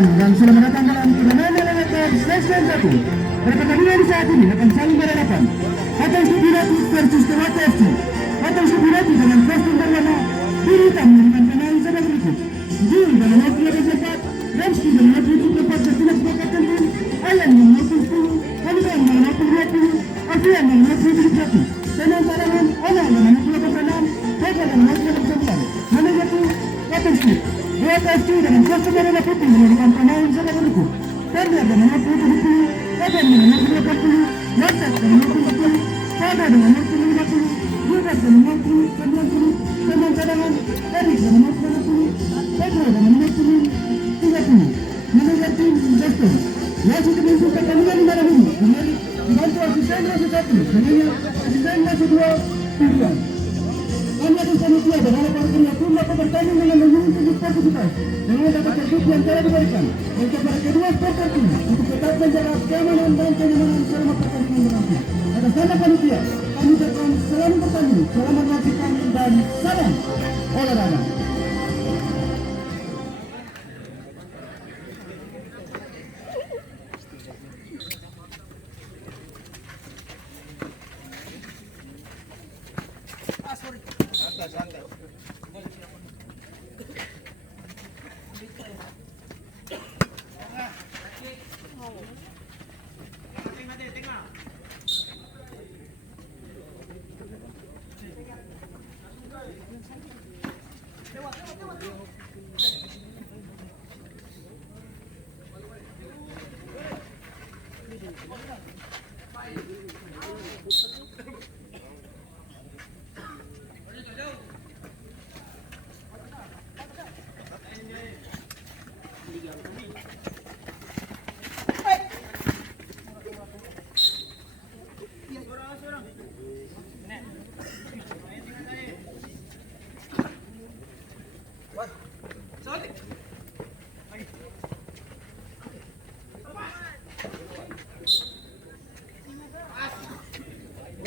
siang dan selamat datang dalam turnamen LMFF Session 1. Pertandingan saat ini akan saling berhadapan. Hatay Supirati versus Tewate FC. Hatay Supirati dengan kostum berwarna biru hitam dengan pemain sebagai berikut: Jul dengan nomor 34, Ramski dengan nomor 74 bertugas sebagai kapten tim, Ayan dengan nomor 10, Halidan dengan nomor 20, Alfian dengan nomor 71, pemain cadangan Onal dengan nomor 26, Heka dengan nomor 39. Nomor 1 Hatay Supirati. FC dengan kostum berwarna putih dengan pemain sebagai berikut: Tender dengan nomor 70, Eben dengan nomor 80, Latek dengan nomor 40, Pada dengan nomor 50, Yudas dengan nomor 90, pemain cadangan Erik dengan nomor 90, Pedro dengan nomor 30. Manajer tim Justin masih memimpin pertandingan malam ini dengan dibantu asisten wasit 1 dengan asisten wasit 2 Pilihan. Kami akan panitia dan harapan tim dapat bertanding dengan menunjukkan sportivitas dengan dapat tertib yang telah diberikan untuk para kedua supporter tim untuk tetap menjaga keamanan dan kenyamanan selama pertandingan berlangsung. Atas nama panitia, kami ucapkan selamat bertanding, selamat menyaksikan dan salam olahraga.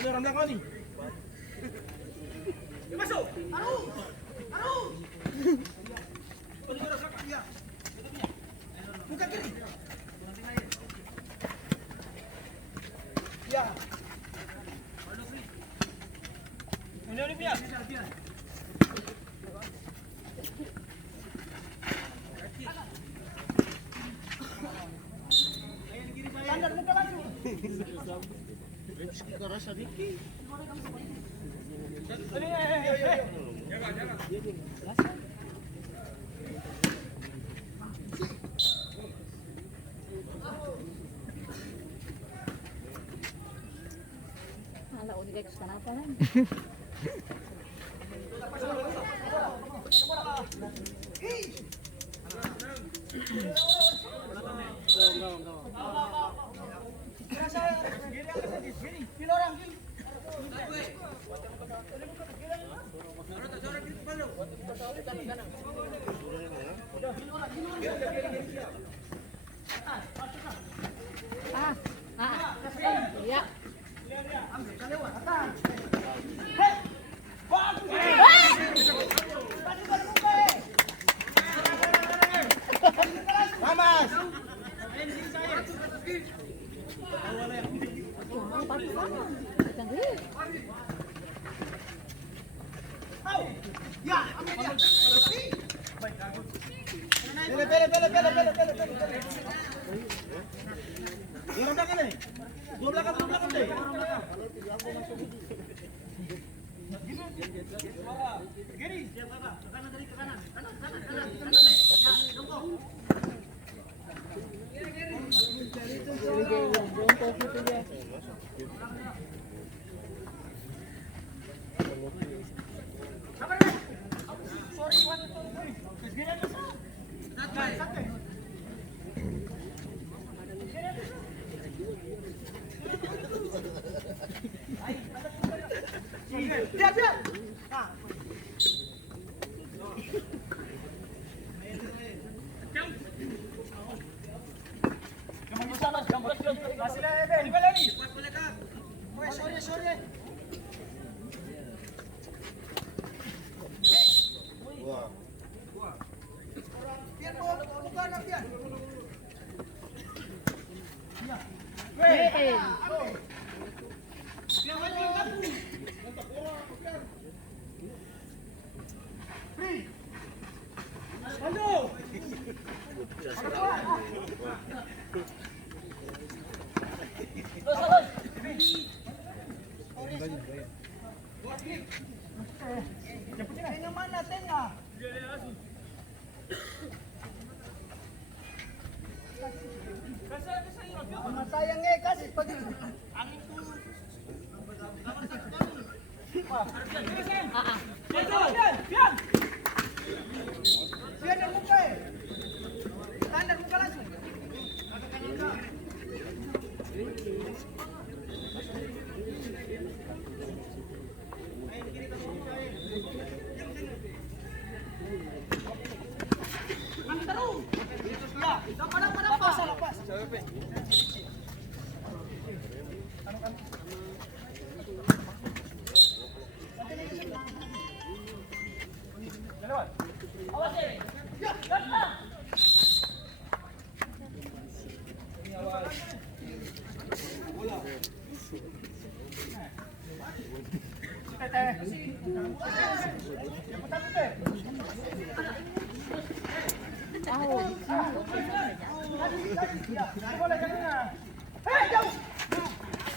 Orang belakang ni. Masuk. Aru. Pergi ke belakang dia. Buka kiri. Ya. Ini dia. Standar muka langsung. Kita rasa dikit. Ala udah kayak kenapa kan? Ya. Sorry. Biar bukan Alfian. Eh. Sayang kasih pagi. Biar yang muka standar muka langsung.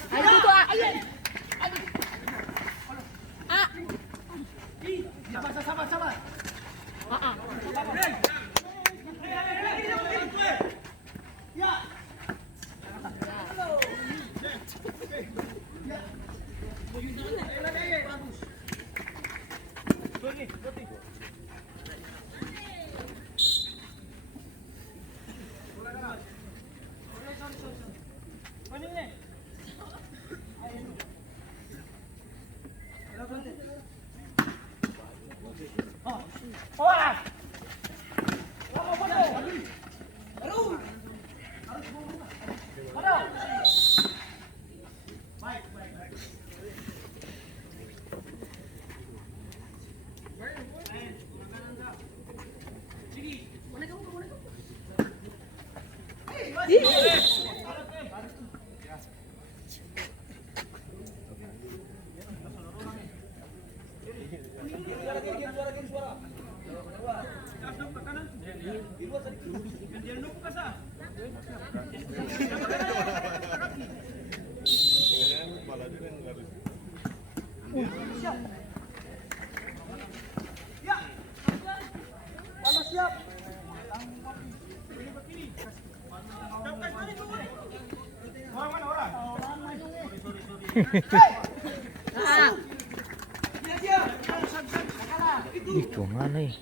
Ayo tuh, ayo. Sabar. Itu mana nih?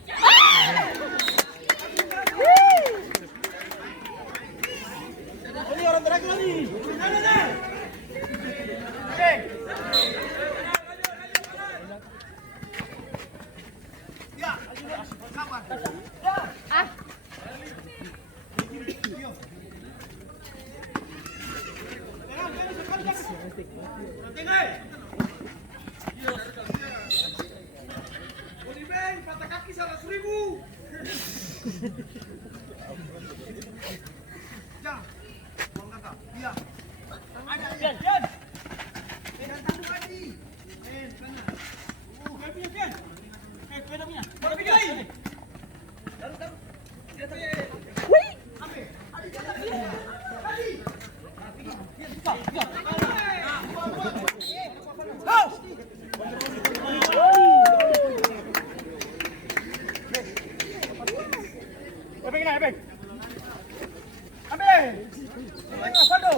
Ini orang terakhir lagi. Patah kaki 100.000. Jangan. Buang kakak. Iya. Ada. Pian. Dan tanggung lagi. Sana. Pian. Pian punya. Bola pergi lagi. Taruh. Wih. Ambil. Ada jatah. Lagi. Ebeng. Ambil. Tengah Faldo.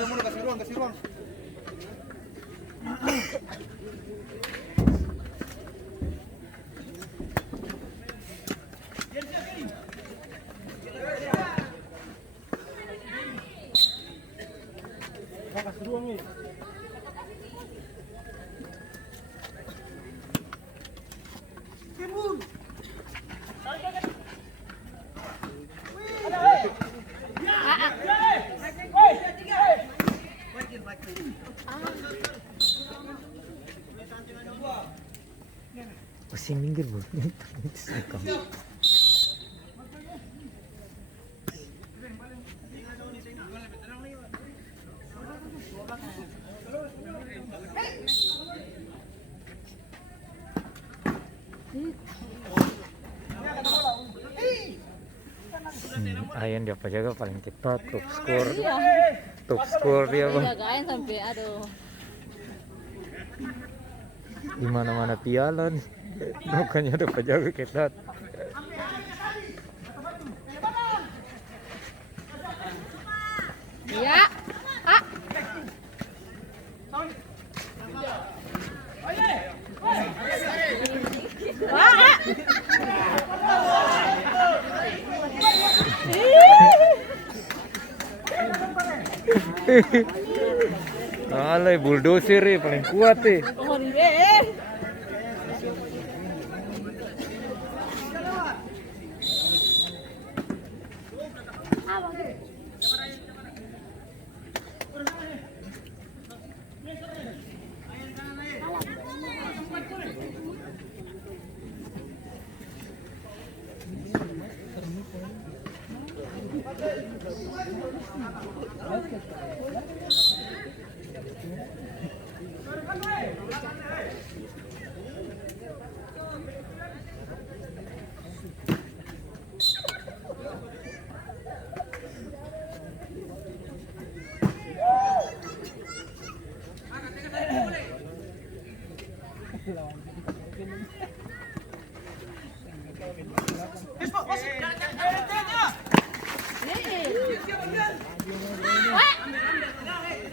Mudah kasih ruang. Kasih ruang nih. Anjir bunyi. Ayan dia penjaga paling cepat top skor. Iya. Top skor dia bang. Jagain sampai aduh. Di mana-mana piala nih. Makanya ada penjaga ketat. Iya. Ah. Alay bulldozer ya paling kuat ya.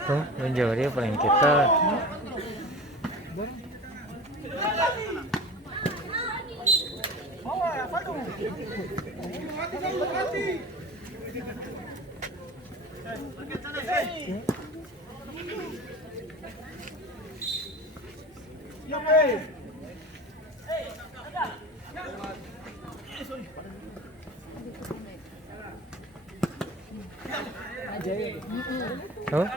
Tuh, menjauh dia paling ketat. Tuh.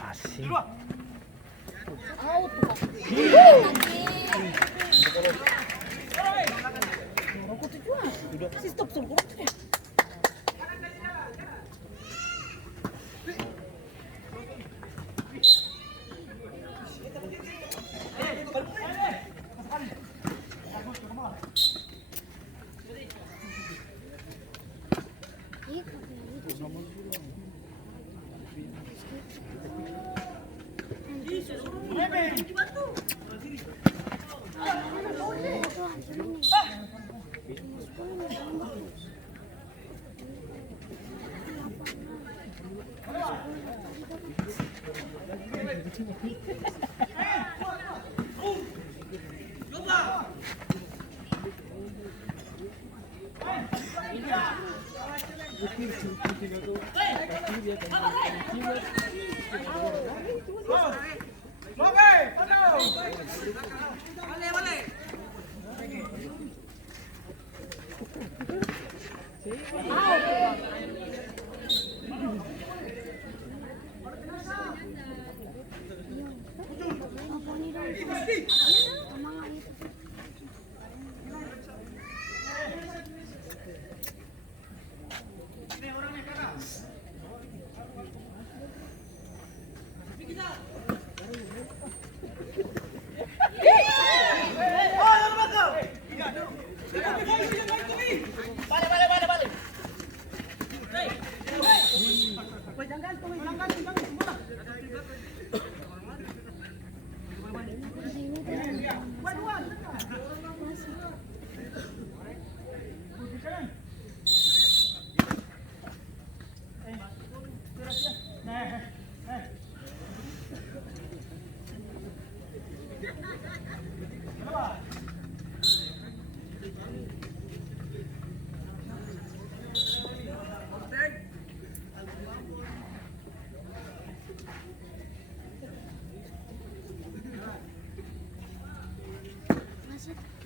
Asing.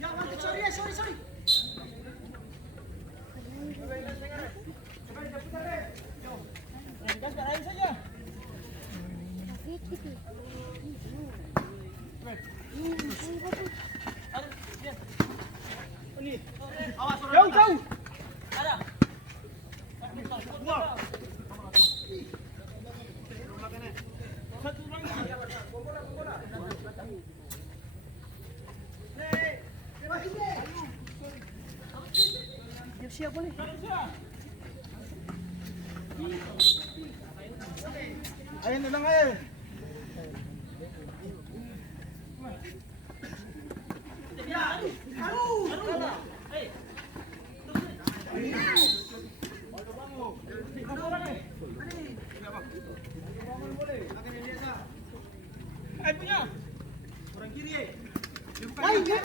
Ya, mantap, sorry. Gas barain saja. Awas, jauh. Ada. Dua. Satu lagi. Siap boleh. Ayo nendang ayo. Ayo punya. Orang kiri. Ayo. Siap.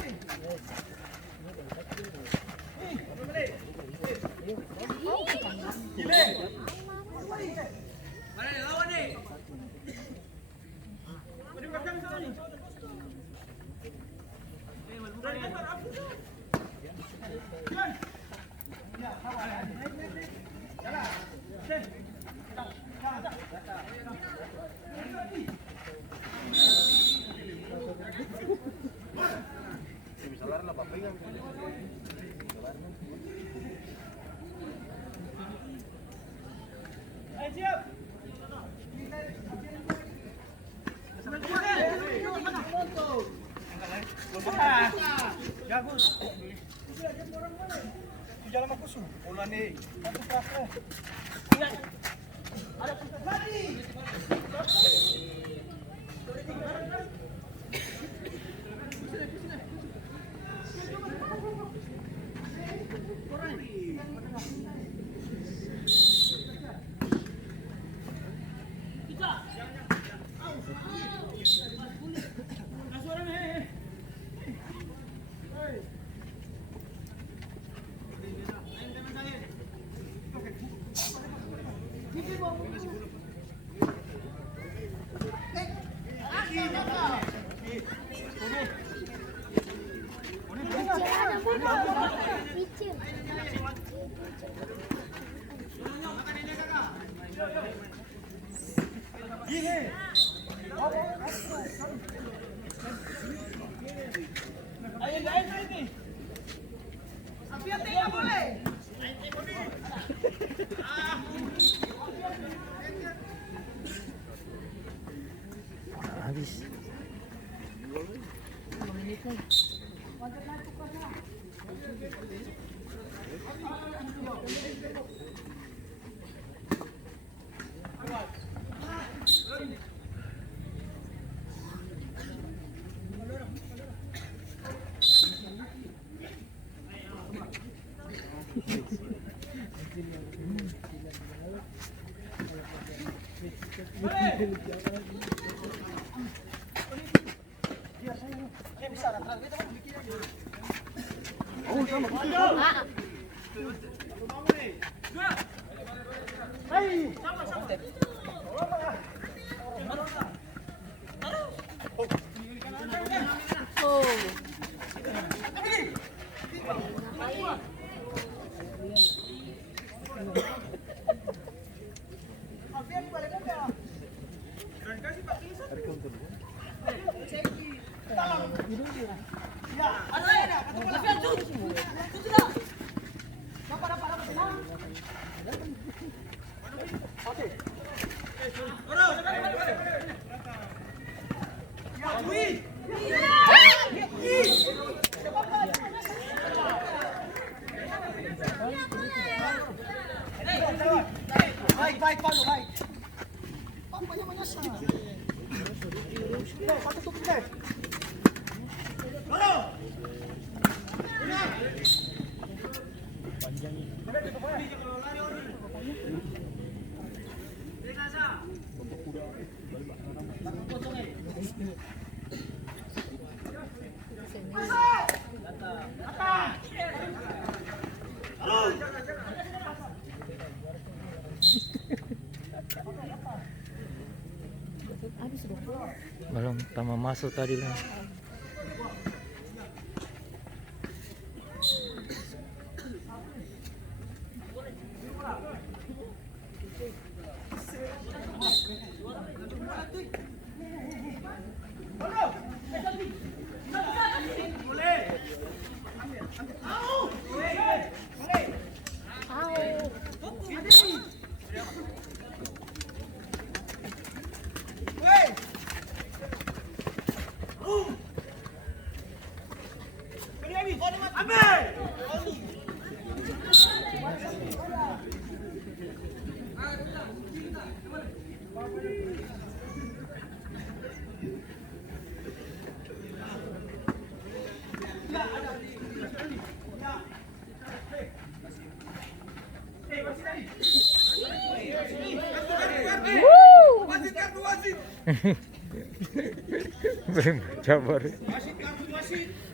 Bagus. Jalan aku su. Bola nih. Satu keras. Ada lagi. Habis. Baik, Paulo, baik. Papanya menyasar. Pakai tutup deh. Paulo. Panjang. Belum tama masuk tadi lah. Wasit kartu wasit. Belum sabar. Wasit kartu wasit.